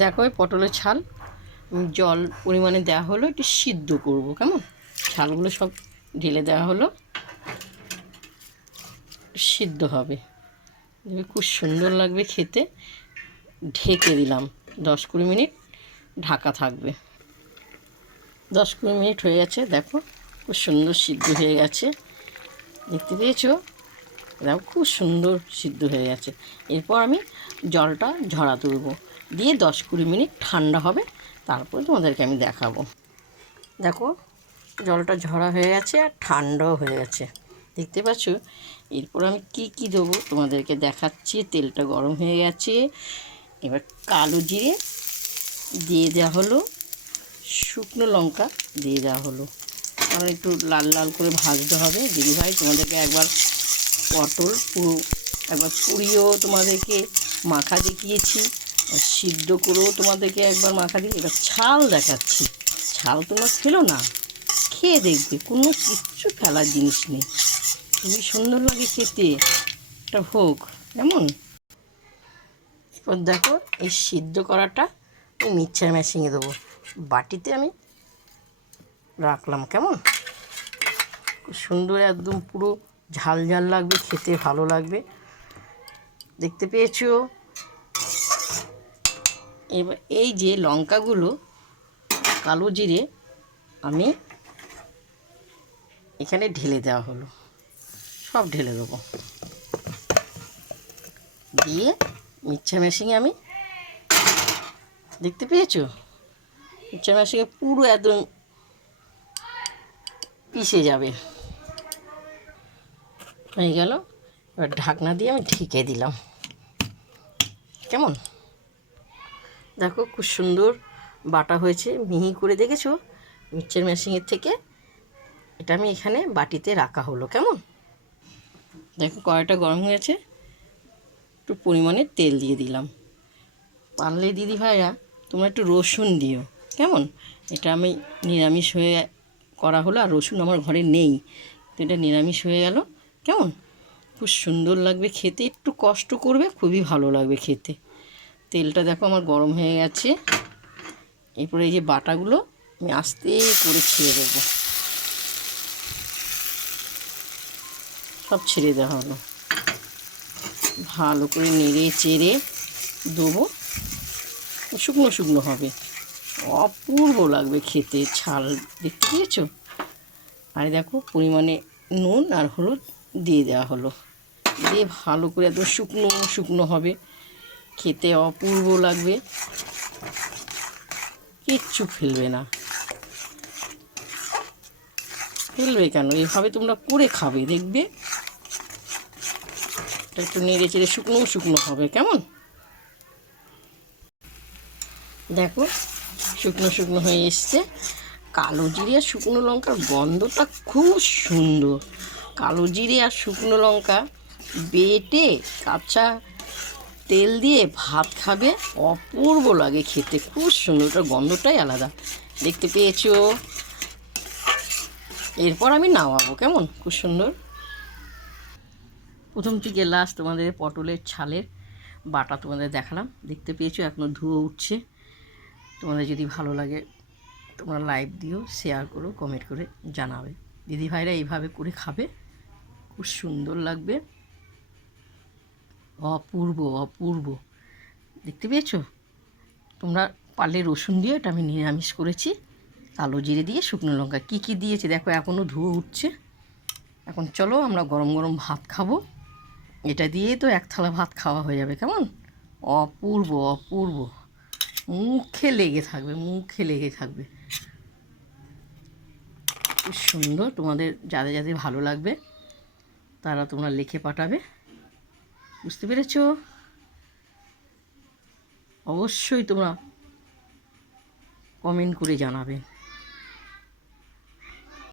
দেখো এই পটলের ছাল জল পরিমাণে দেওয়া হলো, একটু সিদ্ধ করব। কেমন, ছালগুলো সব ঢেলে দেওয়া হলো, সিদ্ধ হবে, খুব সুন্দর লাগবে খেতে। ঢেকে দিলাম 10-20 মিনিট, ঢাকা থাকবে। 10-20 মিনিট হয়ে গেছে, দেখো খুব সুন্দর সিদ্ধ হয়ে গেছে, দেখতে পেয়েছো? দেখো খুব সুন্দর সিদ্ধ হয়ে গেছে। এরপর আমি জলটা ঝরা তুলব, দিয়ে 10-20 মিনিট ঠান্ডা হবে, তারপরে তোমাদেরকে আমি দেখাবো। দেখো জলটা ঝরা হয়ে গেছে আর ঠান্ডাও হয়ে গেছে, দেখতে পাচ্ছ? এরপর আমি কি কি দেবো তোমাদেরকে দেখাচ্ছি। তেলটা গরম হয়ে গেছে, এবার কালো জিরে দিয়ে দেওয়া হলো, শুকনো লঙ্কা দিয়ে দেওয়া হলো, আর একটু লাল লাল করে ভাজতে হবে। দিদিভাই তোমাদেরকে একবার পটল পুরো একবার পুড়িয়েও তোমাদেরকে মাখা দেখিয়েছি, সিদ্ধ করেও তোমাদেরকে একবার মাখা দিয়ে, এবার ছাল দেখাচ্ছি। ছাল তোমরা ফেলো না, খেয়ে দেখবে, কোনো কিচ্ছু ফেলার জিনিস নেই, খুবই সুন্দর লাগে খেতে। একটা ভোগ কেমন। এরপর দেখো এই সিদ্ধ করাটা এই মিক্সচার মেশিনে দেবো, বাটিতে আমি রাখলাম। কেমন খুব সুন্দর, একদম পুরো ঝাল ঝাল লাগবে, খেতে ভালো লাগবে, দেখতে পেয়েছো? এবার এই যে লঙ্কাগুলো, কালো জিরে আমি এখানে ঢেলে দেওয়া হলো, সব ঢেলে দেবো, দিয়ে মিক্সচার মেশিনে আমি, দেখতে পেয়েছো? মিক্সচার মেশিনে পুরো একদম পিষে যাবে, হয়ে গেল। এবার ঢাকনা দিয়ে আমি ঢেকে দিলাম। কেমন দেখো খুব সুন্দর বাটা হয়েছে, মিহি করে, দেখেছো? মিক্সচার মেশিনের থেকে এটা আমি এখানে বাটিতে রাখা হলো। কেমন দেখো কড়াইটা গরম হয়েছে, একটু পরিমাণে তেল দিয়ে দিলাম। পারলে দিদি ভাইরা তোমরা একটু রসুন দিও। কেমন, এটা আমি নিরামিষ হয়ে করা হলো, আর রসুন আমার ঘরে নেই, তো এটা নিরামিষ হয়ে গেল। কেমন খুব সুন্দর লাগবে খেতে, একটু কষ্ট করবে, খুবই ভালো লাগবে খেতে। তেলটা দেখো আমার গরম হয়ে গেছে, এরপরে এই যে বাটাগুলো আমি আস্তে করে ছেড়ে দেবো, সব ছেড়ে দেওয়া হলো, ভালো করে নেড়ে চেড়ে দেবো, শুকনো শুকনো হবে, অপূর্ব লাগবে খেতে। ছাল দেখতে পেয়েছো? আর দেখো পরিমাণে নুন আর হলুদ দিয়ে দেওয়া হলো, দিয়ে ভালো করে একদম শুকনো শুকনো হবে, খেতে অপূর্ব লাগবে, কিচ্ছু ফেলবে না। ফেলবে কেন, এভাবে তোমরা করে খাবে, দেখবে একটু নেড়ে চেড়ে শুকনো শুকনো হবে। কেমন দেখো শুকনো শুকনো হয়ে এসছে, কালো জিরে আর শুকনো লঙ্কার গন্ধটা খুব সুন্দর। কালো জিরে আর শুকনো লঙ্কা বেটে কাঁচা তেল দিয়ে ভাত খাবে, অপূর্ব লাগে খেতে, খুব সুন্দর, ওটার গন্ধটাই আলাদা, দেখতে পেয়েছো? এরপর আমি নামাবো। কেমন খুব সুন্দর, প্রথম থেকে লাস্ট তোমাদের পটলের ছালের বাটা তোমাদের দেখালাম, দেখতে পেয়েছো? এখনও ধুয়ো উঠছে। তোমাদের যদি ভালো লাগে তোমরা লাইক দিও, শেয়ার করো, কমেন্ট করে জানাবে। দিদিভাইরা এইভাবে করে খাবে, খুব সুন্দর লাগবে, অপূর্ব অপূর্ব, দেখতে পেয়েছো? তোমরা পারলে রসুন দিয়ে, এটা আমি নিরামিষ করেছি, কালো জিরে দিয়ে, শুকনো লঙ্কা কী কী দিয়েছি দেখো, এখনও ধুয়ো উঠছে। এখন চলো আমরা গরম গরম ভাত খাবো, এটা দিয়ে তো এক থালা ভাত খাওয়া হয়ে যাবে। কেমন অপূর্ব অপূর্ব, মুখে লেগে থাকবে, মুখে লেগে থাকবে, খুব সুন্দর। তোমাদের যাদের যাদের ভালো লাগবে তারা তোমরা লিখে পাঠাবে, বুঝতে পেরেছো? অবশ্যই তোমরা কমেন্ট করে জানাবে।